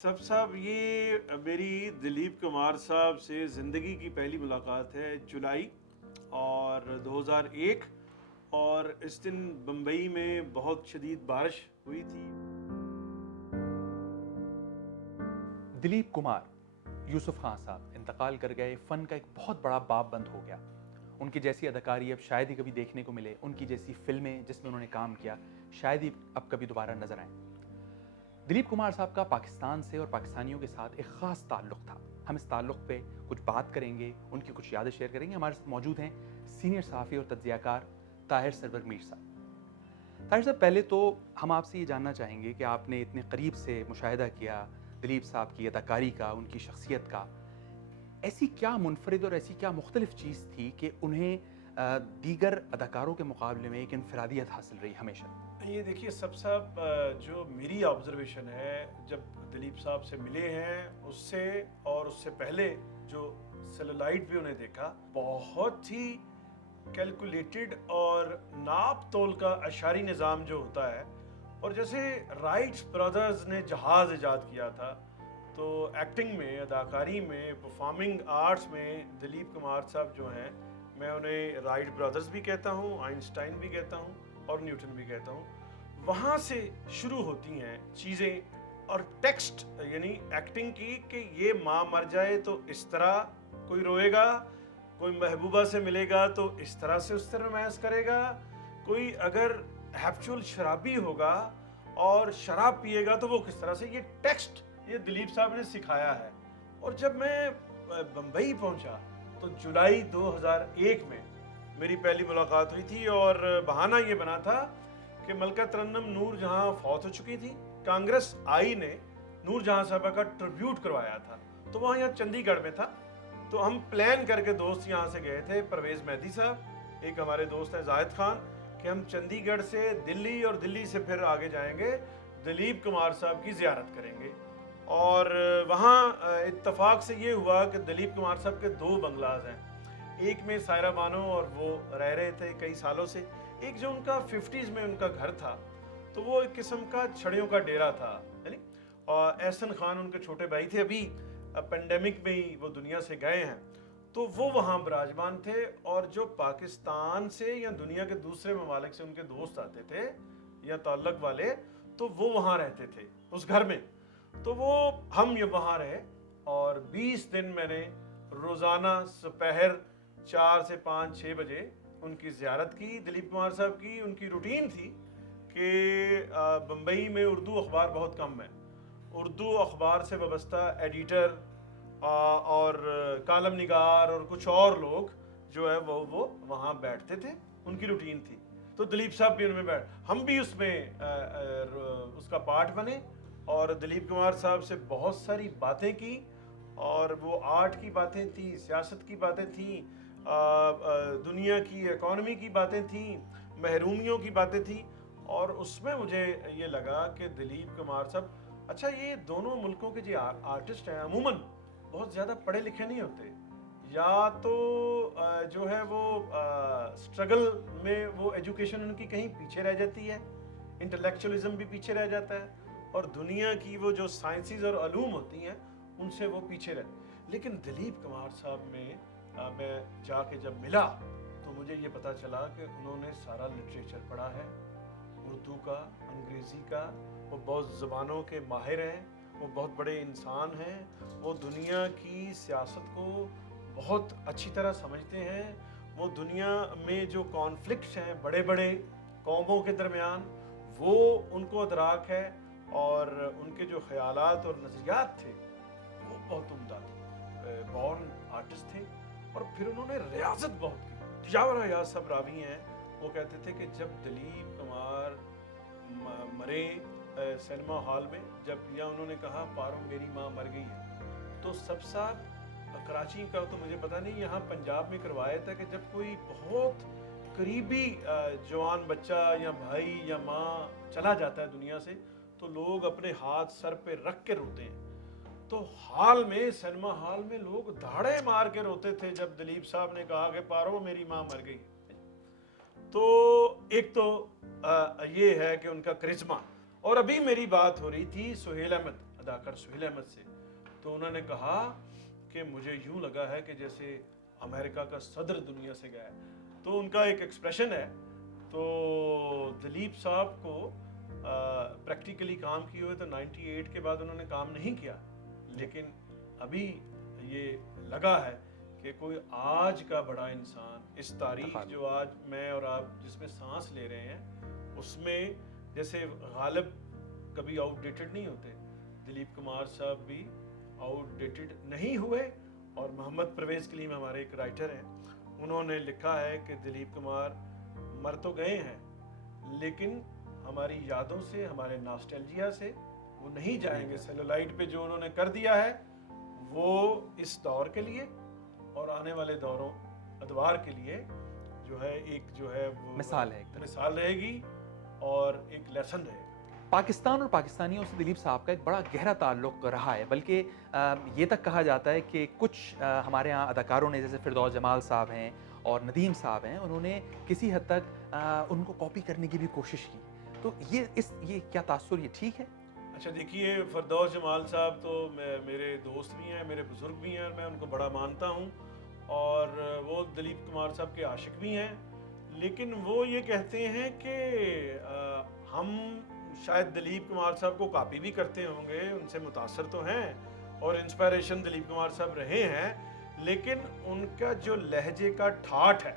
साहब ये मेरी दिलीप कुमार साहब से ज़िंदगी की पहली मुलाकात है जुलाई और 2001। और इस दिन बम्बई में बहुत शदीद बारिश हुई थी। दिलीप कुमार, यूसुफ खान साहब इंतकाल कर गए। फ़न का एक बहुत बड़ा बाब बंद हो गया। उनकी जैसी अदाकारी अब शायद ही कभी देखने को मिले। उनकी जैसी फिल्में जिसमें उन्होंने काम किया शायद ही अब कभी दोबारा नजर आए। दिलीप कुमार साहब का पाकिस्तान से और पाकिस्तानियों के साथ एक ख़ास ताल्लुक़ था। हम इस ताल्लुक़ पे कुछ बात करेंगे, उनकी कुछ यादें शेयर करेंगे। हमारे साथ मौजूद हैं सीनियर सहाफ़ी और तज्ज़ियाकार ताहिर सरवर मीर साहब। ताहिर साहब, पहले तो हम आपसे ये जानना चाहेंगे कि आपने इतने करीब से मुशाहिदा किया दिलीप साहब की अदाकारी का, उनकी शख्सियत का। ऐसी क्या मुनफरिद और ऐसी क्या मुख्तलिफ चीज़ थी कि उन्हें दीगर अदाकारों के मुकाबले में एक इनफरादियत हासिल रही हमेशा? ये देखिए साहब, जो मेरी ऑब्जर्वेशन है जब दिलीप साहब से मिले हैं उससे और उससे पहले जो सेलुलाइट भी उन्हें देखा, बहुत ही कैलकुलेटेड और नाप तोल का अशारी निज़ाम जो होता है। और जैसे राइट्स ब्रदर्स ने जहाज़ इजाद किया था, तो एक्टिंग में, अदाकारी में, परफॉर्मिंग आर्ट्स में दिलीप कुमार साहब जो हैं, मैं उन्हें राइट ब्रदर्स भी कहता हूँ, आइंस्टाइन भी कहता हूँ और न्यूटन भी कहता हूँ। वहाँ से शुरू होती हैं चीज़ें। और टेक्स्ट यानी एक्टिंग की कि ये माँ मर जाए तो इस तरह कोई रोएगा, कोई महबूबा से मिलेगा तो इस तरह से उससे रोमांस करेगा, कोई अगर हैप्चुअल शराबी होगा और शराब पिएगा तो वो किस तरह से, ये टेक्स्ट ये दिलीप साहब ने सिखाया है। और जब मैं बम्बई पहुंचा तो जुलाई 2001 में मेरी पहली मुलाकात हुई थी और बहाना ये बना था कि मलका तरन्नुम नूर जहां फौत हो चुकी थी, कांग्रेस आई ने नूर जहां साहबा का ट्रिब्यूट करवाया था, तो वहाँ यहाँ चंडीगढ़ में था। तो हम प्लान करके दोस्त यहाँ से गए थे, परवेज़ मेहदी साहब, एक हमारे दोस्त हैं जाहिद खान, कि हम चंडीगढ़ से दिल्ली और दिल्ली से फिर आगे जाएंगे, दिलीप कुमार साहब की ज़ियारत करेंगे। और वहाँ इत्तफाक से ये हुआ कि दिलीप कुमार साहब के दो बंगलाज हैं, एक में सायरा बानो और वो रह रहे थे कई सालों से, एक जो उनका 50s में उनका घर था, तो वो एक किस्म का छड़ियों का डेरा था यानी। और एहसन खान उनके छोटे भाई थे, अभी पेंडेमिक में ही वो दुनिया से गए हैं, तो वो वहाँ विराजमान थे। और जो पाकिस्तान से या दुनिया के दूसरे ममालिक से उनके दोस्त आते थे या ताल्लुक वाले, तो वो वहाँ रहते थे उस घर में। तो वो हम ये वहाँ रहे और 20 दिन मैंने रोज़ाना दोपहर 4 से 5-6 बजे उनकी ज़ियारत की। दिलीप कुमार साहब की उनकी रूटीन थी कि बम्बई में उर्दू अखबार बहुत कम है, उर्दू अखबार से वाबस्ता एडिटर और कालम निगार और कुछ और लोग जो है वो वहाँ बैठते थे, उनकी रूटीन थी। तो दिलीप साहब भी उनमें हम भी उसमें उसका पार्ट बने और दिलीप कुमार साहब से बहुत सारी बातें की। और वो आर्ट की बातें थी, सियासत की बातें थी, दुनिया की इकोनॉमी की बातें थी, महरूमियों की बातें थी। और उसमें मुझे ये लगा कि दिलीप कुमार साहब, अच्छा ये दोनों मुल्कों के जो आर्टिस्ट हैं अमूमन बहुत ज़्यादा पढ़े लिखे नहीं होते, या तो जो है वो स्ट्रगल में वो एजुकेशन उनकी कहीं पीछे रह जाती है, इंटेलेक्चुअलिज्म भी पीछे रह जाता है, और दुनिया की वो जो साइंसेस और अलूम होती हैं उनसे वो पीछे रह। लेकिन दिलीप कुमार साहब में मैं जाके जब मिला तो मुझे ये पता चला कि उन्होंने सारा लिटरेचर पढ़ा है, उर्दू का, अंग्रेज़ी का, वो बहुत ज़बानों के माहिर हैं, वो बहुत बड़े इंसान हैं, वो दुनिया की सियासत को बहुत अच्छी तरह समझते हैं, वो दुनिया में जो कॉन्फ्लिक्ट्स हैं बड़े बड़े कौमों के दरमियान वो उनको अदराक है, और उनके जो ख्यालात और नज़रियात थे वो बहुत उम्दा थे। बॉर्न आर्टिस्ट थे और फिर उन्होंने रियाजत बहुत की। जावरा याद सब रावी हैं, वो कहते थे कि जब दिलीप कुमार मरे सिनेमा हॉल में, जब या उन्होंने कहा पारो मेरी माँ मर गई है, तो सब साहब कराची का तो मुझे पता नहीं, यहाँ पंजाब में करवाया था कि जब कोई बहुत करीबी जवान बच्चा या भाई या माँ चला जाता है दुनिया से, तो लोग अपने हाथ सर पे रख के रोते हैं। तो हॉल में, सिनेमा हॉल में लोग धाड़े मार के रोते थे जब दिलीप साहब ने कहा कि पारो मेरी माँ मर गई। तो एक तो ये है कि उनका करिश्मा। और अभी मेरी बात हो रही थी सुहेल अहमद अदाकार सुहेल अहमद से, तो उन्होंने कहा कि मुझे यूं लगा है कि जैसे अमेरिका का सदर दुनिया से गया है। तो उनका एक एक्सप्रेशन है। तो दिलीप साहब को प्रैक्टिकली काम किए हुए तो 98 के बाद उन्होंने काम नहीं किया, लेकिन अभी ये लगा है कि कोई आज का बड़ा इंसान इस तारीख जो आज मैं और आप जिसमें सांस ले रहे हैं उसमें, जैसे गालिब कभी आउटडेटेड नहीं होते, दिलीप कुमार साहब भी आउटडेटेड नहीं हुए। और मोहम्मद परवेज़ कलीम हमारे एक राइटर हैं, उन्होंने लिखा है कि दिलीप कुमार मर तो गए हैं लेकिन हमारी यादों से, हमारे नॉस्टैल्जिया से वो नहीं जाएंगे। सेलुलाइड पे जो उन्होंने कर दिया है वो इस दौर के लिए और आने वाले दौरों अदवार के लिए जो है एक जो है वो मिसाल है, एक मिसाल रहेगी और एक लेसन रहेगा। पाकिस्तान और पाकिस्तानियों से दिलीप साहब का एक बड़ा गहरा ताल्लुक रहा है, बल्कि ये तक कहा जाता है कि कुछ हमारे यहाँ अदाकारों ने, जैसे फिरदौस जमाल साहब हैं और नदीम साहब हैं, उन्होंने किसी हद तक उनको कॉपी करने की भी कोशिश की। तो ये क्या तासुर, ये ठीक है? अच्छा देखिए, फिरदौस जमाल साहब तो मेरे दोस्त भी हैं, मेरे बुजुर्ग भी हैं, मैं उनको बड़ा मानता हूँ और वो दिलीप कुमार साहब के आशिक भी हैं। लेकिन वो ये कहते हैं कि हम शायद दिलीप कुमार साहब को कॉपी भी करते होंगे, उनसे मुतासर तो हैं और इंस्पायरेशन दिलीप कुमार साहब रहे हैं, लेकिन उनका जो लहजे का ठाठ है,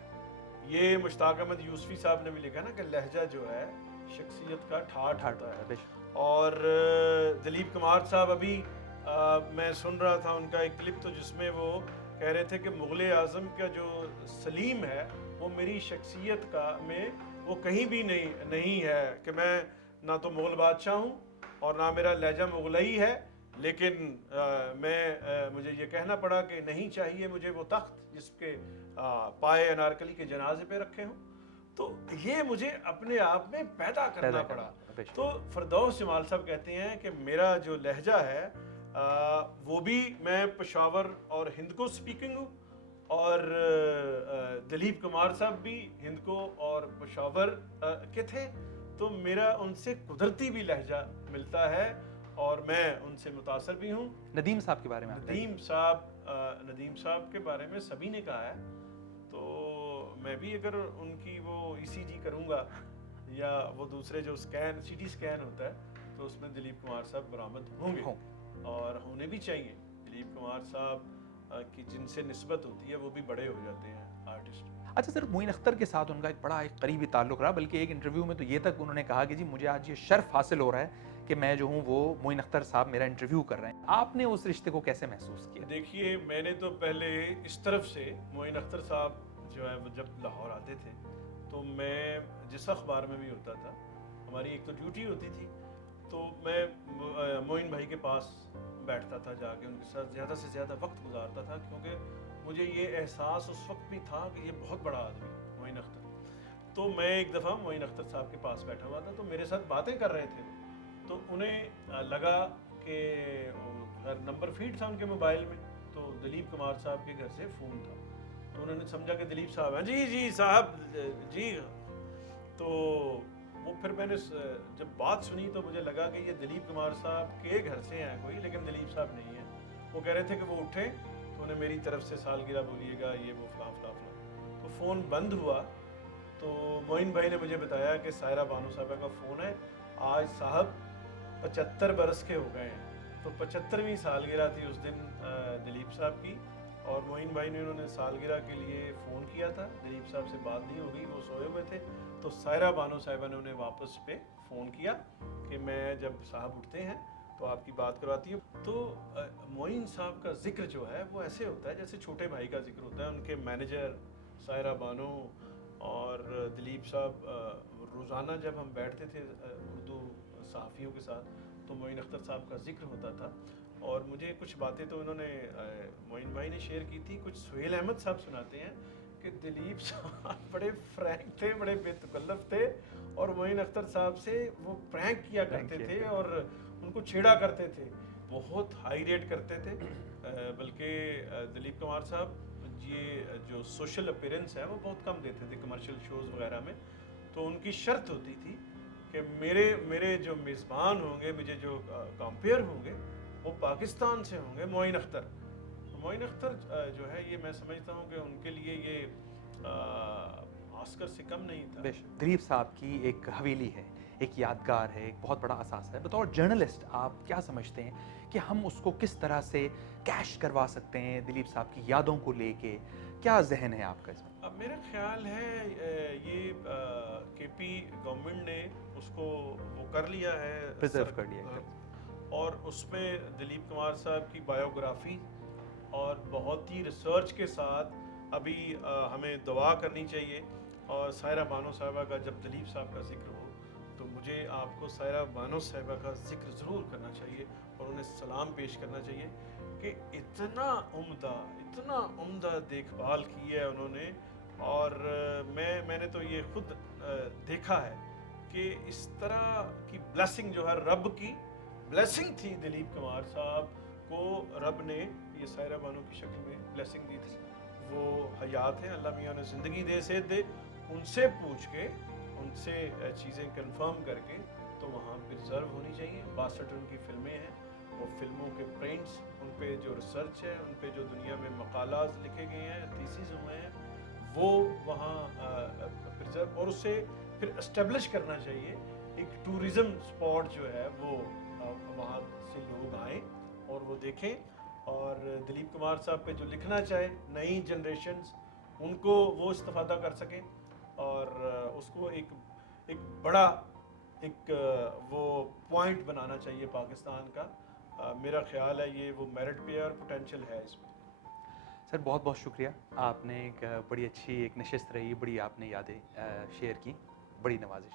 ये मुश्ताक अहमद यूसुफी साहब ने भी लिखा ना कि लहजा जो है शख्सियत का ठाठ होता है। और दिलीप कुमार साहब अभी मैं सुन रहा था उनका एक क्लिप, तो जिसमें वो कह रहे थे कि मुग़ल आज़म का जो सलीम है वो मेरी शख्सियत का में वो कहीं भी नहीं है कि मैं ना तो मुग़ल बादशाह हूँ और ना मेरा लहजा मुग़लई है, लेकिन मुझे ये कहना पड़ा कि नहीं चाहिए मुझे वो तख्त जिसके पाए अनारकली के जनाजे पे रखे हों। तो ये मुझे अपने आप में पैदा करना पड़ा। तो फिरदौस जमाल साहब कहते हैं कि मेरा जो लहजा है वो भी, मैं पेशावर और हिंद को स्पीकिंग हूँ और दिलीप कुमार साहब भी हिंद को और पेशावर के थे, तो मेरा उनसे कुदरती भी लहजा मिलता है और मैं उनसे मुतासर भी हूँ। नदीम साहब के बारे में? नदीम साहब के बारे में सभी ने कहा है, तो मैं भी अगर उनकी वो ईसीजी करूँगा या वो दूसरे जो सीटी स्कैन होता है तो उसमें दिलीप कुमार साहब बरामद होंगे और होने भी चाहिए। दिलीप कुमार साहब की जिनसे निस्बत होती है वो भी बड़े हो जाते हैं आर्टिस्ट। अच्छा सर, मोइन अख्तर के साथ उनका एक बड़ा एक करीबी ताल्लुक रहा, बल्कि एक इंटरव्यू में तो ये तक उन्होंने कहा कि जी मुझे आज ये शर्फ हासिल हो रहा है कि मैं जो हूँ वो मोइन अख्तर साहब मेरा इंटरव्यू कर रहे हैं। आपने उस रिश्ते को कैसे महसूस किया? देखिए, मैंने तो पहले इस तरफ से मोइन अख्तर साहब जो है वो जब लाहौर आते थे तो मैं जिस अखबार में भी होता था, हमारी एक तो ड्यूटी होती थी, तो मैं मोइन भाई के पास बैठता था, जाके उनके साथ ज़्यादा से ज़्यादा वक्त गुजारता था, क्योंकि मुझे ये एहसास उस वक्त भी था कि ये बहुत बड़ा आदमी मोइन अख्तर। तो मैं एक दफ़ा मोइन अख्तर साहब के पास बैठा हुआ था, तो मेरे साथ बातें कर रहे थे, तो उन्हें लगा कि अगर नंबर फीड था उनके मोबाइल में, तो दिलीप कुमार साहब के घर से फ़ोन था, तो उन्होंने समझा कि दिलीप साहब हैं। जी साहब जी। तो वो फिर मैंने जब बात सुनी तो मुझे लगा कि ये दिलीप कुमार साहब के घर से हैं कोई, लेकिन दिलीप साहब नहीं है। वो कह रहे थे कि वो उठे तो उन्हें मेरी तरफ से सालगिरह बोलिएगा, ये वो फलां फलां फलां। तो फ़ोन बंद हुआ तो मोइन भाई ने मुझे बताया कि सायरा बानो साहबा का फ़ोन है, आज साहब 75 बरस के हो गए हैं। तो 75वीं सालगिरह थी उस दिन दिलीप साहब की, और मोइन भाई ने उन्होंने सालगिरह के लिए फ़ोन किया था। दिलीप साहब से बात नहीं हो गई, वो सोए हुए थे, तो सायरा बानो साहिबा ने उन्हें वापस पे फ़ोन किया कि मैं जब साहब उठते हैं तो आपकी बात करवाती हूँ। तो मोइन साहब का जिक्र जो है वो ऐसे होता है जैसे छोटे भाई का जिक्र होता है। उनके मैनेजर सायरा बानो और दिलीप साहब, रोज़ाना जब हम बैठते थे उर्दू सहाफ़ियों के साथ, तो मोइन अख्तर साहब का जिक्र होता था, और मुझे कुछ बातें तो उन्होंने मोइन भाई ने शेयर की थी। कुछ सुहेल अहमद साहब सुनाते हैं कि दिलीप साहब बड़े फ्रैंक थे, बड़े बेतकल्लफ थे, और मोइन अख्तर साहब से वो प्रैंक किया करते थे और उनको छेड़ा करते थे, बहुत हाई रेट करते थे। बल्कि दिलीप कुमार साहब ये जो सोशल अपीयरेंस है वो बहुत कम देते थे कमर्शियल शोज़ वगैरह में। तो उनकी शर्त होती थी कि मेरे जो मेज़बान होंगे, मुझे जो कंपेयर होंगे, वो पाकिस्तान से होंगे, मोइन अख्तर। मोइन अख्तर जो है ये मैं समझता हूँ कि उनके लिए ये ऑस्कर से कम नहीं था। बेशक दिलीप साहब की एक हवेली है, एक यादगार है, एक बहुत बड़ा असासा है। बतौर जर्नलिस्ट आप क्या समझते हैं कि हम उसको किस तरह से कैश करवा सकते हैं दिलीप साहब की यादों को लेके? क्या जहन है आपका इसमें? अब मेरा ख्याल है ये केपी गवर्नमेंट ने उसको वो कर लिया है, प्रिजर्व कर लिया हाँ, एकदम। और उसमें दिलीप कुमार साहब की बायोग्राफी और बहुत ही रिसर्च के साथ अभी हमें दुआ करनी चाहिए। और सायरा बानो साहिबा का जब दिलीप साहब का जिक्र हो तो मुझे आपको सायरा बानो साहिबा का जिक्र ज़रूर करना चाहिए और उन्हें सलाम पेश करना चाहिए कि इतना उम्दा देखभाल की है उन्होंने। और मैंने तो ये खुद देखा है कि इस तरह की ब्लेसिंग जो है, रब की ब्लेसिंग थी दिलीप कुमार साहब को, रब ने ये सायरा बानो की शक्ल में ब्लेसिंग दी थी। वो हयात हैं, अल्लाह मियाँ ने ज़िंदगी दे से दे, उनसे पूछ के उनसे चीज़ें कंफर्म करके तो वहाँ प्रिजर्व होनी चाहिए। 62 उनकी फिल्में हैं, वो फिल्मों के प्रिंट्स, उन पे जो रिसर्च है, उन पे जो दुनिया में मकालात लिखे गए हैं, थीसिस हुए हैं, वो वहाँ प्रिजर्व और उससे फिर इस्टेब्लिश करना चाहिए। एक टूरिज़्म स्पॉट जो है वो वहाँ से लोग आएँ और वो देखें और दिलीप कुमार साहब पे जो लिखना चाहे नई जनरेशन्स उनको वो इस्तेफादा कर सकें और उसको एक बड़ा एक वो पॉइंट बनाना चाहिए पाकिस्तान का। मेरा ख्याल है ये वो मेरिट पे और पोटेंशियल है इसमें। सर बहुत बहुत शुक्रिया, आपने एक बड़ी अच्छी एक नशिस्त रही, बड़ी आपने यादें शेयर की, बड़ी नवाजिश।